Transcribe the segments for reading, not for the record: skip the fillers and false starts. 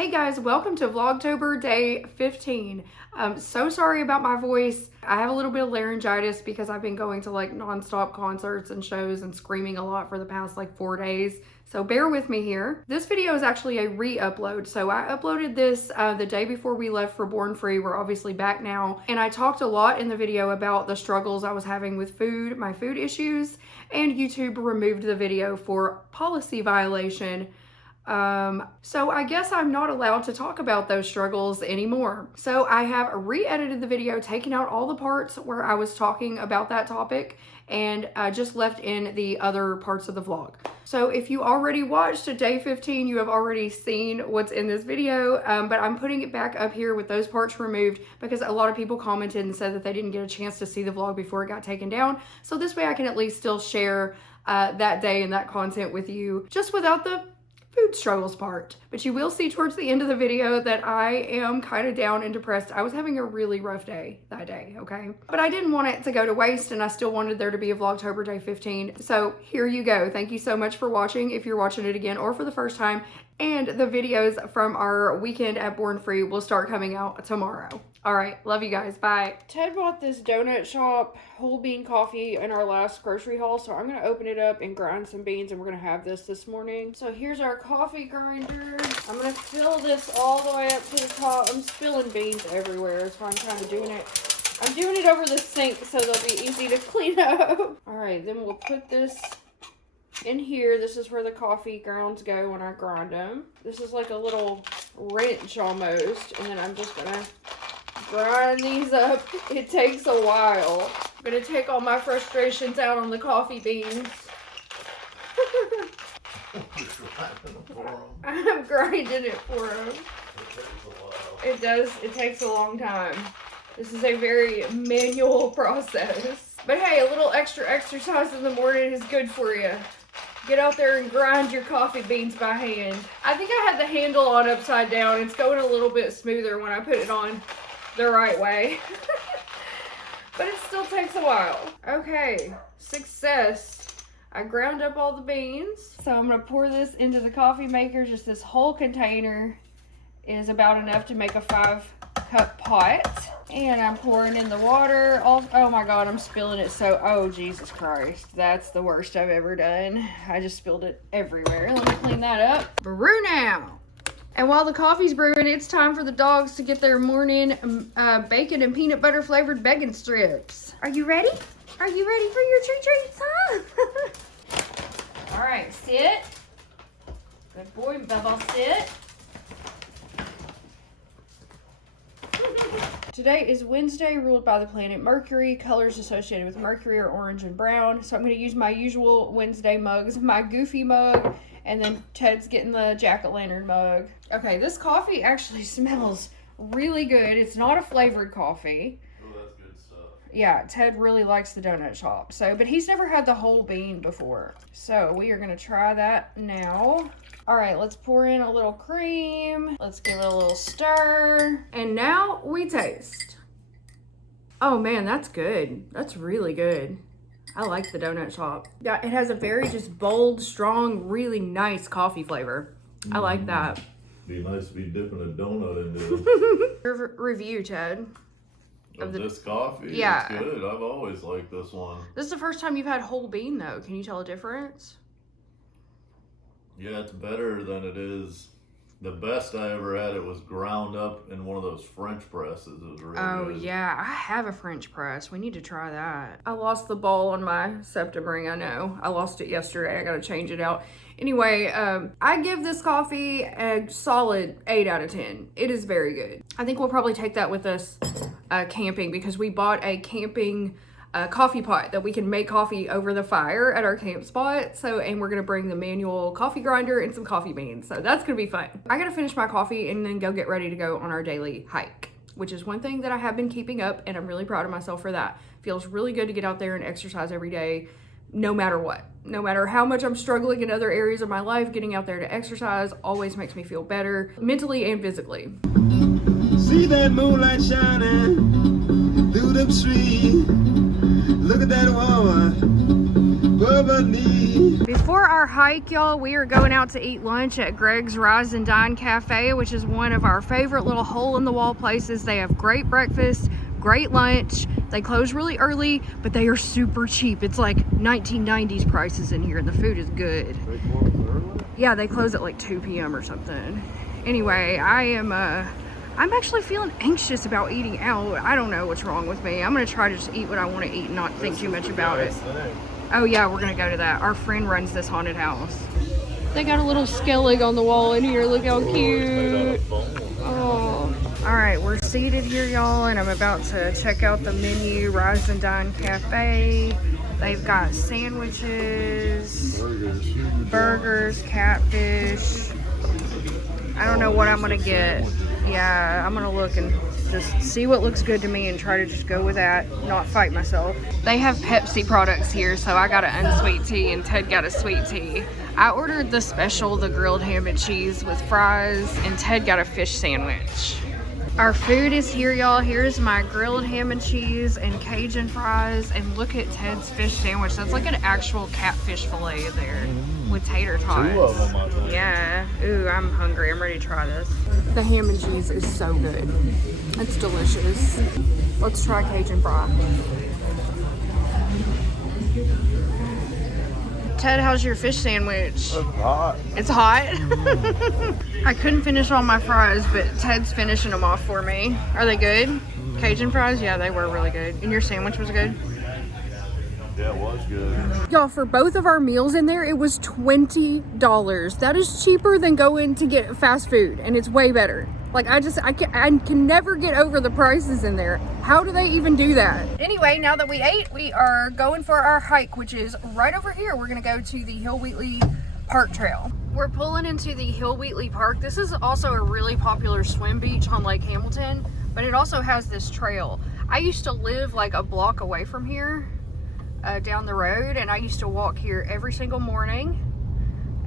Hey guys, welcome to Vlogtober day 15. I'm so sorry about my voice. I have a little bit of laryngitis because I've been going to like non-stop concerts and shows and screaming a lot for the past like 4 days. So bear with me here. This video is actually a re-upload. So I uploaded this the day before we left for Born Free. We're obviously back now. And I talked a lot in the video about the struggles I was having with food, my food issues, and YouTube removed the video for policy violation. So I guess I'm not allowed to talk about those struggles anymore. So I have re-edited the video, taken out all the parts where I was talking about that topic, and just left in the other parts of the vlog. So if you already watched day 15, you have already seen what's in this video, but I'm putting it back up here with those parts removed because a lot of people commented and said that they didn't get a chance to see the vlog before it got taken down. So this way I can at least still share that day and that content with you, just without the food struggles part. But you will see towards the end of the video that I am kind of down and depressed. I was having a really rough day that day, okay? But I didn't want it to go to waste, and I still wanted there to be a Vlogtober day 15. So here you go. Thank you so much for watching if you're watching it again or for the first time. And the videos from our weekend at Born Free will start coming out tomorrow. All right, love you guys, bye. Ted bought this donut shop whole bean coffee in our last grocery haul, so I'm gonna open it up and grind some beans, and we're gonna have this morning. So here's our coffee grinder. I'm gonna fill this all the way up to the top. I'm spilling beans everywhere, that's why I'm kind of doing it. I'm doing it over the sink so they'll be easy to clean up. All right, then we'll put this in here. This is where the coffee grounds go when I grind them. This is like a little wrench almost, and then I'm just gonna grind these up. It takes a while. I'm gonna take all my frustrations out on the coffee beans. I'm grinding it for them. It does. It takes a long time. This is a very manual process. But hey, a little extra exercise in the morning is good for you. Get out there and grind your coffee beans by hand. I think I had the handle on upside down. It's going a little bit smoother when I put it on the right way. But it still takes a while. Okay, success. I ground up all the beans. So I'm gonna pour this into the coffee maker. Just this whole container is about enough to make a 5-cup pot. And I'm pouring in the water. Oh my God, I'm spilling it so, oh Jesus Christ. That's the worst I've ever done. I just spilled it everywhere. Let me clean that up. Brew now. And while the coffee's brewing, it's time for the dogs to get their morning bacon and peanut butter flavored bacon strips. Are you ready? Are you ready for your treats, huh? All right, sit. Good boy, Bubba, sit. Today is Wednesday, ruled by the planet Mercury. Colors associated with Mercury are orange and brown. So I'm going to use my usual Wednesday mugs, my Goofy mug, and then Ted's getting the jack-o'-lantern mug. Okay, this coffee actually smells really good. It's not a flavored coffee. Oh, that's good stuff. Yeah, Ted really likes the donut shop. So, but he's never had the whole bean before. So we are going to try that now. All right, let's pour in a little cream. Let's give it a little stir. And now we taste. Oh man, that's good. That's really good. I like the donut shop. Yeah, it has a very just bold, strong, really nice coffee flavor. I like that. Be nice to be dipping a donut into it. Review, Ted. Of this coffee? Yeah. It's good. I've always liked this one. This is the first time you've had whole bean though. Can you tell a difference? Yeah, it's better than it is. The best I ever had it was ground up in one of those French presses. It was really good. Yeah, I have a French press. We need to try that. I lost the ball on my septum ring, I know. I lost it yesterday. I gotta change it out. Anyway, I give this coffee a solid 8 out of 10. It is very good. I think we'll probably take that with us camping because we bought a camping coffee pot that we can make coffee over the fire at our camp spot. So, and we're gonna bring the manual coffee grinder and some coffee beans. So that's gonna be fun. I gotta finish my coffee and then go get ready to go on our daily hike, which is one thing that I have been keeping up, and I'm really proud of myself for that. Feels really good to get out there and exercise every day, no matter what. No matter how much I'm struggling in other areas of my life, getting out there to exercise always makes me feel better mentally and physically. See that moonlight shining through the tree. Look at that woman above her knees. Before our hike, y'all, we are going out to eat lunch at Greg's Rise and Dine Cafe, which is one of our favorite little hole-in-the-wall places. They have great breakfast, great lunch. They close really early, but they are super cheap. It's like 1990s prices in here, and the food is good. They close early? Yeah, they close at like 2 p.m. or something. Anyway, I'm actually feeling anxious about eating out. I don't know what's wrong with me. I'm gonna try to just eat what I want to eat and not think too much about it. Oh yeah, we're gonna go to that. Our friend runs this haunted house. They got a little skellig on the wall in here. Look how cute. Oh. All right, we're seated here, y'all, and I'm about to check out the menu. Rise and Dine Cafe. They've got sandwiches, burgers, catfish. I don't know what I'm gonna get. Yeah, I'm gonna look and just see what looks good to me and try to just go with that, not fight myself. They have Pepsi products here, so I got an unsweet tea and Ted got a sweet tea. I ordered the special, the grilled ham and cheese with fries, and Ted got a fish sandwich. Our food is here, y'all. Here's my grilled ham and cheese and Cajun fries, and look at Ted's fish sandwich. That's like an actual catfish fillet there with tater tots. 2 of them, I think. Yeah. Ooh, I'm hungry. I'm ready to try this. The ham and cheese is so good. It's delicious. Let's try Cajun fry. Ted, how's your fish sandwich? It's hot. It's hot? I couldn't finish all my fries, but Ted's finishing them off for me. Are they good? Cajun fries? Yeah, they were really good. And your sandwich was good? Yeah, it was good. Y'all, for both of our meals in there, it was $20. That is cheaper than going to get fast food, and it's way better. Like, I can never get over the prices in there. How do they even do that? Anyway, now that we ate, we are going for our hike, which is right over here. We're gonna go to the Hill Wheatley Park Trail. We're pulling into the Hill Wheatley Park. This is also a really popular swim beach on Lake Hamilton, but it also has this trail. I used to live like a block away from here, down the road, and I used to walk here every single morning.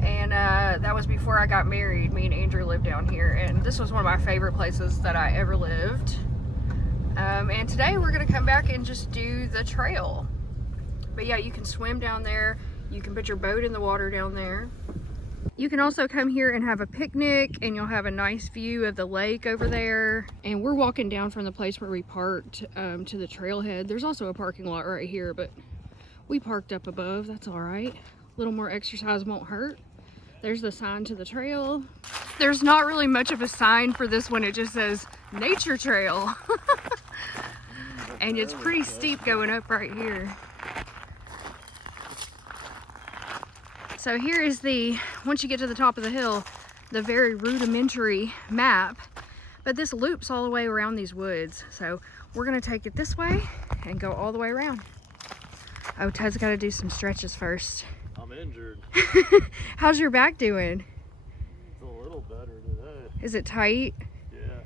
And that was before I got married. Me and Andrew lived down here, and this was one of my favorite places that I ever lived. And today we're gonna come back and just do the trail. But yeah, you can swim down there. You can put your boat in the water down there. You can also come here and have a picnic, and you'll have a nice view of the lake over there. And we're walking down from the place where we parked to the trailhead. There's also a parking lot right here, but we parked up above. That's all right. A little more exercise won't hurt. There's the sign to the trail. There's not really much of a sign for this one. It just says nature trail. And it's pretty steep going up right here. So here is the, once you get to the top of the hill, the very rudimentary map. But this loops all the way around these woods. So we're gonna take it this way and go all the way around. Oh, Ted's gotta do some stretches first. I'm injured. How's your back doing? It's a little better today. Is it tight? Yeah.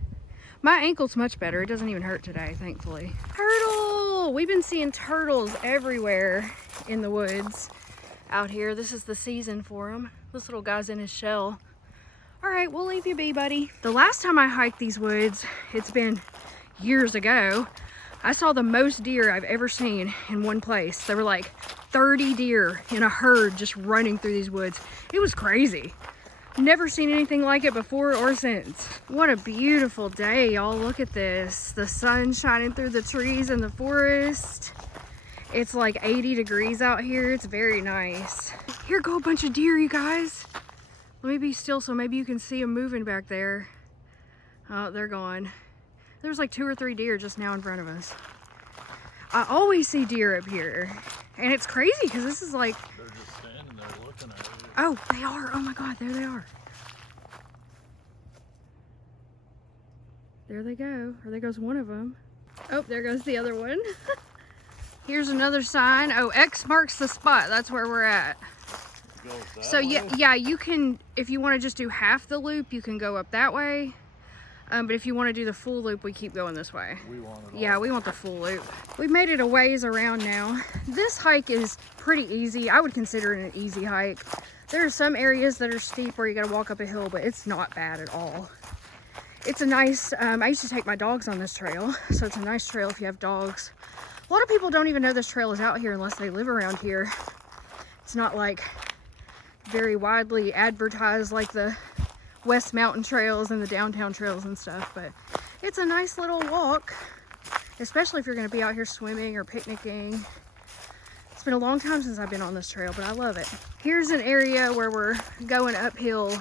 My ankle's much better. It doesn't even hurt today, thankfully. Turtle! We've been seeing turtles everywhere in the woods out here. This is the season for them. This little guy's in his shell. All right, we'll leave you be, buddy. The last time I hiked these woods, it's been years ago, I saw the most deer I've ever seen in one place. There were like 30 deer in a herd just running through these woods. It was crazy. Never seen anything like it before or since. What a beautiful day, y'all. Look at this. The sun shining through the trees in the forest. It's like 80 degrees out here. It's very nice. Here go a bunch of deer, you guys. Let me be still so maybe you can see them moving back there. Oh, they're gone. There's like 2 or 3 deer just now in front of us. I always see deer up here. And it's crazy because this is like... They're just standing there looking at it. Oh, they are. Oh my God, there they are. There they go. Or there goes one of them. Oh, there goes the other one. Here's another sign. Oh, X marks the spot. That's where we're at. So yeah, you can, if you want to just do half the loop, you can go up that way. But if you want to do the full loop, we keep going this way. We want it all. Yeah, we want the full loop. We've made it a ways around now. This hike is pretty easy. I would consider it an easy hike. There are some areas that are steep where you got to walk up a hill, but it's not bad at all. It's a nice, I used to take my dogs on this trail, so it's a nice trail if you have dogs. A lot of people don't even know this trail is out here unless they live around here. It's not like very widely advertised like the West Mountain trails and the downtown trails and stuff, but it's a nice little walk, especially if you're going to be out here swimming or picnicking. It's been a long time since I've been on this trail, but I love it. Here's an area where we're going uphill,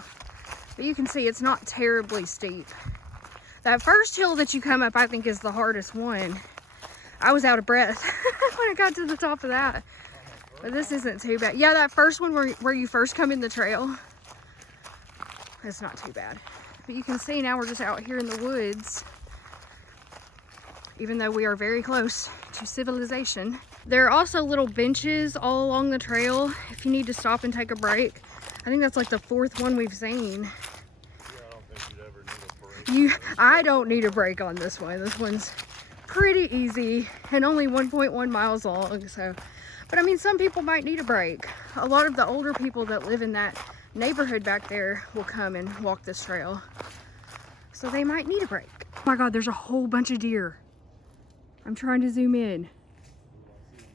but you can see it's not terribly steep. That first hill that you come up, I think, is the hardest one. I was out of breath when I got to the top of that, but this isn't too bad. Yeah, that first one where you first come in the trail, it's not too bad. But you can see now we're just out here in the woods, even though we are very close to civilization. There are also little benches all along the trail if you need to stop and take a break. I think that's like the 4th one we've seen. Yeah, I don't think you'd ever need a break. I don't need a break on this one. This one's pretty easy and only 1.1 miles long, so. But I mean, some people might need a break. A lot of the older people that live in that neighborhood back there will come and walk this trail, so they might need a break. Oh my god, there's a whole bunch of deer. I'm trying to zoom in.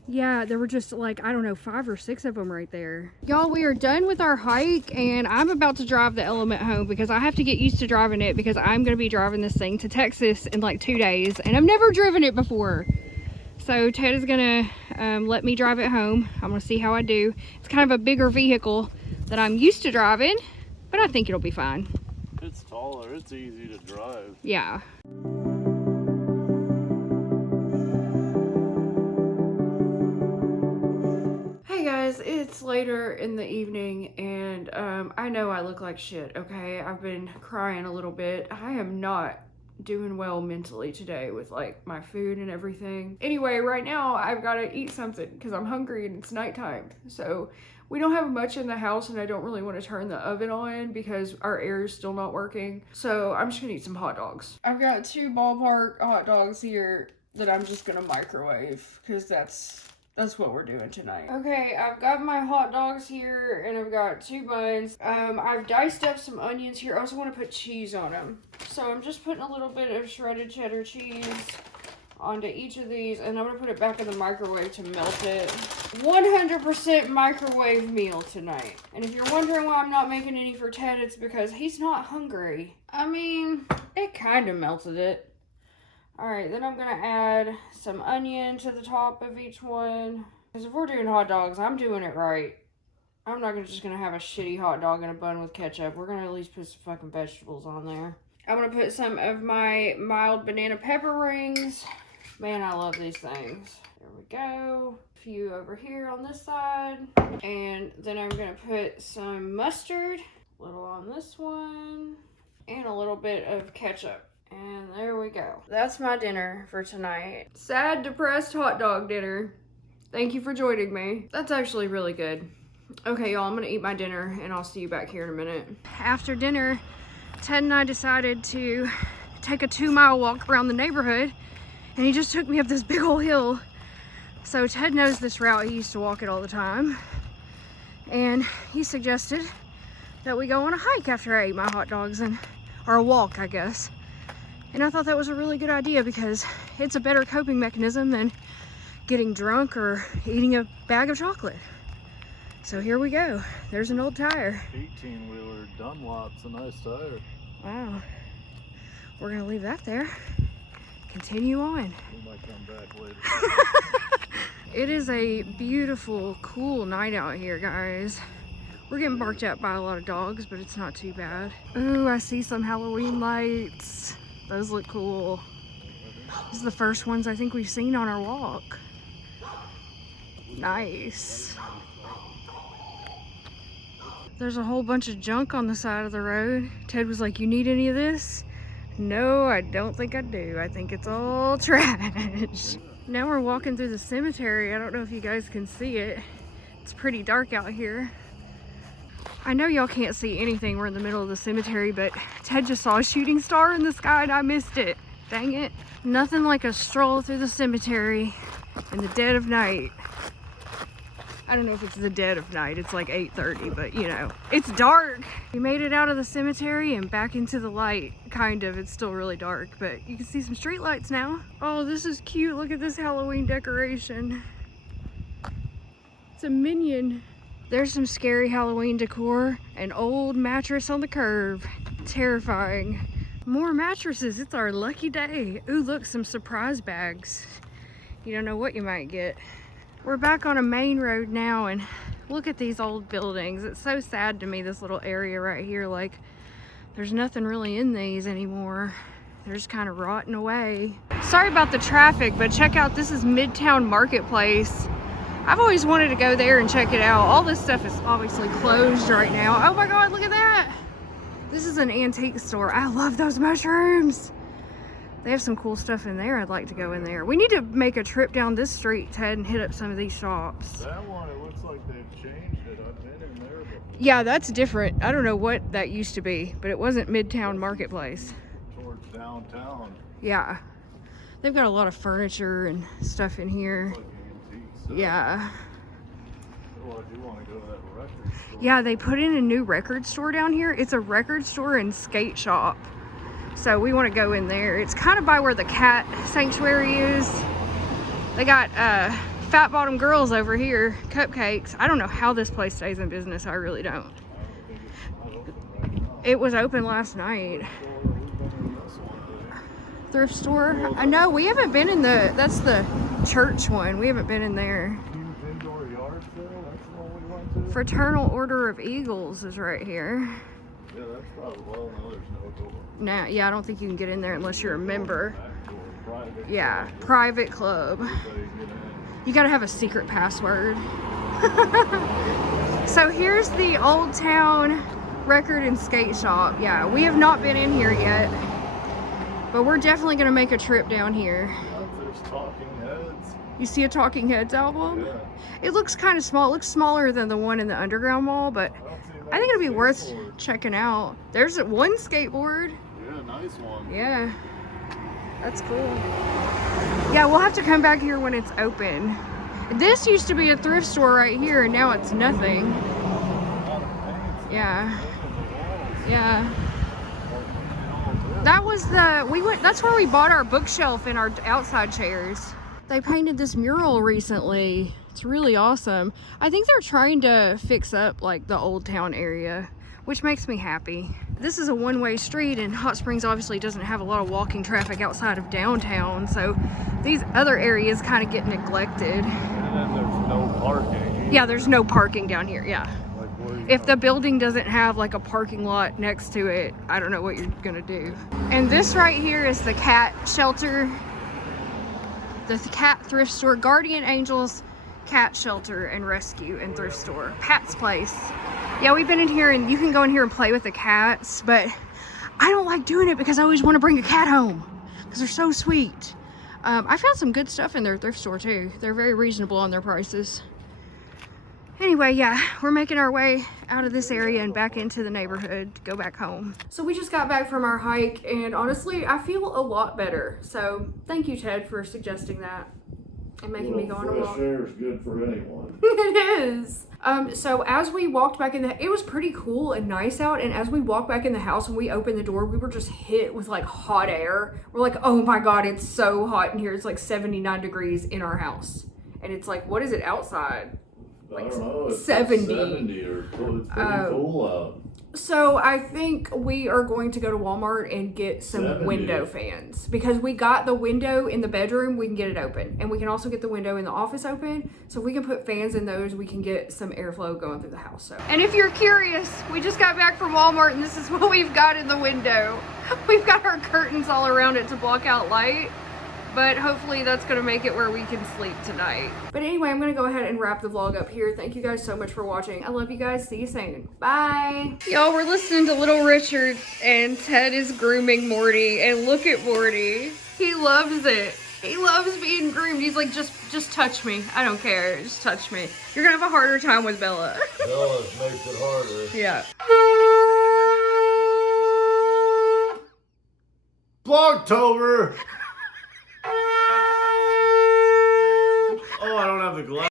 Yeah, there were just like, I don't know, 5 or 6 of them right there. Y'all, we are done with our hike and I'm about to drive the Element home because I have to get used to driving it because I'm going to be driving this thing to Texas in like 2 days and I've never driven it before. So Ted is going to let me drive it home. I'm going to see how I do. It's kind of a bigger vehicle that I'm used to driving, but I think it'll be fine. It's taller, it's easy to drive. Yeah. Hey guys, it's later in the evening and I know I look like shit, okay? I've been crying a little bit. I am not doing well mentally today with like my food and everything. Anyway, right now I've got to eat something because I'm hungry and it's nighttime. So we don't have much in the house and I don't really want to turn the oven on because our air is still not working. So I'm just gonna eat some hot dogs. I've got 2 ballpark hot dogs here that I'm just gonna microwave because that's what we're doing tonight. Okay, I've got my hot dogs here and I've got 2 buns. I've diced up some onions here. I also want to put cheese on them. So I'm just putting a little bit of shredded cheddar cheese onto each of these and I'm going to put it back in the microwave to melt it. 100% microwave meal tonight. And if you're wondering why I'm not making any for Ted, it's because he's not hungry. I mean, it kind of melted it. Alright, then I'm going to add some onion to the top of each one. Because if we're doing hot dogs, I'm doing it right. I'm not just going to have a shitty hot dog in a bun with ketchup. We're going to at least put some fucking vegetables on there. I'm going to put some of my mild banana pepper rings. Man, I love these things. There we go. A few over here on this side. And then I'm going to put some mustard. A little on this one. And a little bit of ketchup. And there we go. That's my dinner for tonight. Sad, depressed hot dog dinner. Thank you for joining me. That's actually really good. Okay, y'all, I'm gonna eat my dinner and I'll see you back here in a minute. After dinner, Ted and I decided to take a 2-mile walk around the neighborhood and he just took me up this big old hill. So Ted knows this route, he used to walk it all the time. And he suggested that we go on a hike after I ate my hot dogs or a walk, I guess. And I thought that was a really good idea because it's a better coping mechanism than getting drunk or eating a bag of chocolate. So here we go. There's an old tire. 18-wheeler Dunlop's a nice tire. Wow. We're gonna leave that there. Continue on. We might come back later. It is a beautiful, cool night out here, guys. We're getting barked at by a lot of dogs, but it's not too bad. Ooh, I see some Halloween lights. Those look cool. These are the first ones I think we've seen on our walk. Nice. There's a whole bunch of junk on the side of the road. Ted was like, you need any of this? No, I don't think I do. I think it's all trash. Now we're walking through the cemetery. I don't know if you guys can see it. It's pretty dark out here. I know y'all can't see anything. We're in the middle of the cemetery, but Ted just saw a shooting star in the sky and I missed it. Dang it. Nothing like a stroll through the cemetery in the dead of night. I don't know if it's the dead of night. It's like 8:30, but you know, it's dark. We made it out of the cemetery and back into the light, kind of. It's still really dark, but you can see some street lights now. Oh, this is cute. Look at this Halloween decoration. It's a minion. There's some scary Halloween decor. An old mattress on the curb. Terrifying. More mattresses. It's our lucky day. Ooh, look, some surprise bags. You don't know what you might get. We're back on a main road now, and look at these old buildings. It's so sad to me, this little area right here. Like, there's nothing really in these anymore. They're just kind of rotting away. Sorry about the traffic, but check out, this is Midtown Marketplace. I've always wanted to go there and check it out. All this stuff is obviously closed right now. Oh my God, look at that. This is an antique store. I love those mushrooms. They have some cool stuff in there. I'd like to go in there. We need to make a trip down this street, Ted, and hit up some of these shops. That one, it looks like they've changed it. I've been in there before. Yeah, that's different. I don't know what that used to be, but it wasn't Midtown Marketplace. Towards downtown. Yeah. They've got a lot of furniture and stuff in here. Like antique stuff. Yeah. Oh, I do want to go to that record store. Yeah, they put in a new record store down here. It's a record store and skate shop. So we want to go in there. It's kind of by where the cat sanctuary is. They got Fat Bottom Girls over here, cupcakes. I don't know how this place stays in business. I really don't. I don't think it's not open right now. It was open last night. So we've been in this one today. Thrift store? I know, we haven't been in that's the church one. We haven't been in there. Huge indoor yard sale, that's the one we went to? Fraternal Order of Eagles is right here. Yeah, that's probably, well, no, there's no door. Nah, yeah, I don't think you can get in there unless you're a member. Back door, private. Yeah, private club. Everybody get in. You gotta have a secret password. So here's the Old Town Record and Skate Shop. Yeah, we have not been in here yet, but we're definitely gonna make a trip down here. There's Talking Heads. You see a Talking Heads album? Yeah. It looks kind of small. It looks smaller than the one in the Underground Mall, but I think it'll be worth checking out. There's one skateboard. Yeah, nice one. Yeah, that's cool. Yeah, we'll have to come back here when it's open. This used to be a thrift store right here, and now it's nothing. Yeah. Yeah. That was that's where we bought our bookshelf and our outside chairs. They painted this mural recently. It's really awesome. I think they're trying to fix up like the Old Town area, which makes me happy. This is a one-way street, and Hot Springs obviously doesn't have a lot of walking traffic outside of downtown, so these other areas kind of get neglected. And then there's no parking. Yeah, there's no parking down here, yeah. Like, where you If the building doesn't have like a parking lot next to it, I don't know what you're gonna do. And this right here is the cat shelter, the cat thrift store, Guardian Angels Cat Shelter and Rescue and Thrift Store. Pat's Place. Yeah, we've been in here, and you can go in here and play with the cats, but I don't like doing it because I always want to bring a cat home because they're so sweet. I found some good stuff in their thrift store too. They're very reasonable on their prices. Anyway, yeah, we're making our way out of this area and back into the neighborhood to go back home. So we just got back from our hike, and honestly, I feel a lot better. So thank you, Ted, for suggesting that and making me go on a walk. fresh air is good for anyone. It is. So as we walked back in it was pretty cool and nice out, and as we walked back in the house and we opened the door, we were just hit with like hot air. We're like, oh my God, it's so hot in here. It's like 79 degrees in our house, and it's like, what is it outside? I don't know, it's 70. 70 or so. It's pretty cool out. So I think we are going to go to Walmart and get some 70. window fans, because we got the window in the bedroom, we can get it open, and we can also get the window in the office open. So if we can put fans in those, we can get some airflow going through the house. So. And if you're curious, we just got back from Walmart, and this is what we've got in the window. We've got our curtains all around it to block out light, but hopefully that's gonna make it where we can sleep tonight. But anyway, I'm gonna go ahead and wrap the vlog up here. Thank you guys so much for watching. I love you guys. See you soon. Bye. Y'all, we're listening to Little Richard, and Ted is grooming Morty, and look at Morty. He loves it. He loves being groomed. He's like, just touch me. I don't care. Just touch me. You're gonna have a harder time with Bella. Bella makes it harder. Yeah. Vlogtober! Oh, I don't have the glass.